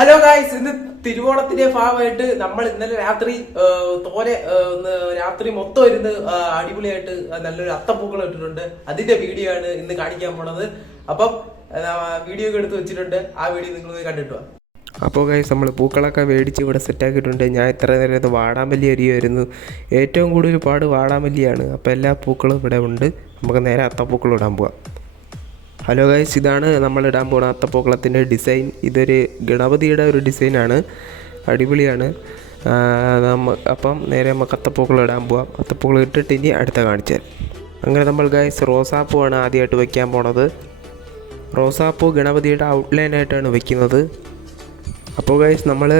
Hello guys, ഇന്ന് തിരുവോണത്തിന്റെ ഭാഗമായിട്ട് നമ്മൾ ഇന്നലെ രാത്രി രാത്രി മൊത്തം ഇരുന്ന് അടിപൊളിയായിട്ട് നല്ലൊരു അത്തപ്പൂക്കളം ഇട്ടിട്ടുണ്ട്. അതിന്റെ വീഡിയോ ആണ് ഇന്ന് കാണിക്കാൻ പോണത്. അപ്പം വീഡിയോ ഒക്കെ എടുത്ത് വെച്ചിട്ടുണ്ട്. ആ വീഡിയോ നിങ്ങൾ കണ്ടിട്ട് വാ. അപ്പോൾ ഗൈസ്, നമ്മൾ പൂക്കളൊക്കെ മേടിച്ച് ഇവിടെ സെറ്റാക്കിയിട്ടുണ്ട്. ഞാൻ ഇത്ര നേരം വാടാമല്ലി അരിയായിരുന്നു. ഏറ്റവും കൂടുതൽ പാട് വാടാമല്ലിയാണ്. അപ്പോൾ എല്ലാ പൂക്കളും ഇവിടെ ഉണ്ട്. നമുക്ക് നേരെ അത്തപ്പൂക്കളം ഇടാൻ പോവാം. ഹലോ ഗൈസ്, ഇതാണ് നമ്മൾ ഇടാൻ പോകുന്ന അത്തപ്പൂക്കളത്തിൻ്റെ ഡിസൈൻ. ഇതൊരു ഗണപതിയുടെ ഒരു ഡിസൈനാണ്, അടിപൊളിയാണ്. അപ്പം നേരെ നമുക്ക് അത്തപ്പൂക്കളം ഇടാൻ പോവാം. അത്തപ്പൂക്കളം ഇട്ടിട്ട് ഇനി അടുത്ത കാണിച്ചാൽ. അങ്ങനെ നമ്മൾ ഗൈസ് റോസാപ്പൂവാണ് ആദ്യമായിട്ട് വയ്ക്കാൻ പോണത്. റോസാപ്പൂ ഗണപതിയുടെ ഔട്ട്ലൈനായിട്ടാണ് വയ്ക്കുന്നത്. അപ്പോൾ ഗൈസ്, നമ്മൾ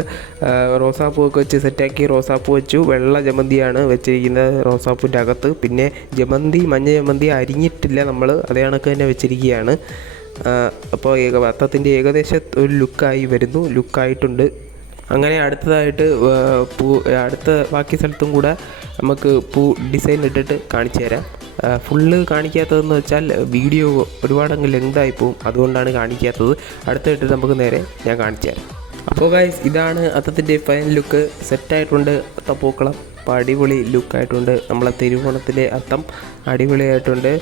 റോസാപ്പൂവൊക്കെ വെച്ച് സെറ്റാക്കി. റോസാപ്പൂ വെച്ചു. വെള്ള ജമന്തിയാണ് വെച്ചിരിക്കുന്നത് റോസാപ്പൂൻ്റെ അകത്ത്. പിന്നെ ജമന്തി, മഞ്ഞ ജമന്തി അരിഞ്ഞിട്ടില്ല നമ്മൾ, അതേ കണക്ക് തന്നെ വെച്ചിരിക്കുകയാണ്. അപ്പോൾ അത്തത്തിൻ്റെ ഏകദേശം ഒരു ലുക്കായിട്ടുണ്ട്. അങ്ങനെ അടുത്തതായിട്ട് അടുത്ത ബാക്കി സ്ഥലത്തും കൂടെ നമുക്ക് പൂ ഡിസൈൻ ഇട്ടിട്ട് കാണിച്ചു തരാം. ഫുള്ള് കാണിക്കാത്തതെന്ന് വെച്ചാൽ വീഡിയോ ഒരുപാടങ്ങ് ലെങ്തായി പോവും, അതുകൊണ്ടാണ് കാണിക്കാത്തത്. അടുത്തായിട്ട് നമുക്ക് നേരെ ഞാൻ കാണിച്ചു തരാം. അപ്പോൾ ഗൈസ്, ഇതാണ് അത്തത്തിൻ്റെ ഫൈനൽ ലുക്ക്. സെറ്റായിട്ടുണ്ട് അത്തപ്പൂക്കളം. അപ്പോൾ അടിപൊളി ലുക്കായിട്ടുണ്ട്. നമ്മളെ തിരുവോണത്തിലെ അത്തം അടിപൊളിയായിട്ടുണ്ട്.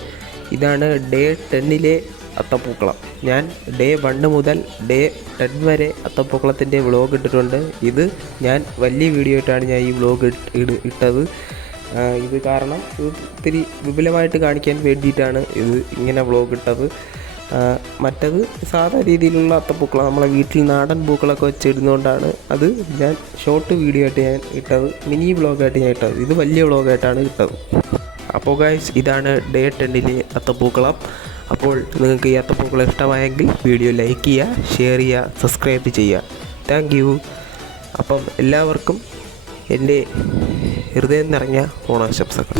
ഇതാണ് ഡേ 10 അത്തപ്പൂക്കളം. ഞാൻ ഡേ 1 മുതൽ ഡേ 10 വരെ അത്തപ്പൂക്കളത്തിൻ്റെ വ്ളോഗ് ഇട്ടിട്ടുണ്ട്. ഇത് ഞാൻ വലിയ വീഡിയോ ആയിട്ടാണ് ഞാൻ ഈ വ്ളോഗ് ഇട്ടത്. ഇത് കാരണം ഒത്തിരി വിപുലമായിട്ട് കാണിക്കാൻ വേണ്ടിയിട്ടാണ് ഇത് ഇങ്ങനെ വ്ളോഗ് ഇട്ടത്. മറ്റത് സാധാ രീതിയിലുള്ള അത്തപ്പൂക്കളം, നമ്മളെ വീട്ടിൽ നാടൻ പൂക്കളൊക്കെ വെച്ചിടുന്നതുകൊണ്ടാണ് അത് ഞാൻ ഷോർട്ട് വീഡിയോ ആയിട്ട് ഞാൻ ഇട്ടത്, മിനി വ്ളോഗായിട്ട് ഞാൻ ഇട്ടത്. ഇത് വലിയ വ്ളോഗായിട്ടാണ് ഇട്ടത്. അപ്പോൾ ഗൈസ്, ഇതാണ് ഡേ 10 അത്തപ്പൂക്കളം. അപ്പോൾ നിങ്ങൾക്ക് ഈ അത്തപ്പൂക്കളം ഇഷ്ടമായെങ്കിൽ വീഡിയോ ലൈക്ക് ചെയ്യുക, ഷെയർ ചെയ്യുക, സബ്സ്ക്രൈബ് ചെയ്യുക. Thank you. അപ്പം എല്ലാവർക്കും എൻ്റെ ഹൃദയം നിറഞ്ഞ ഓണാശംസകൾ.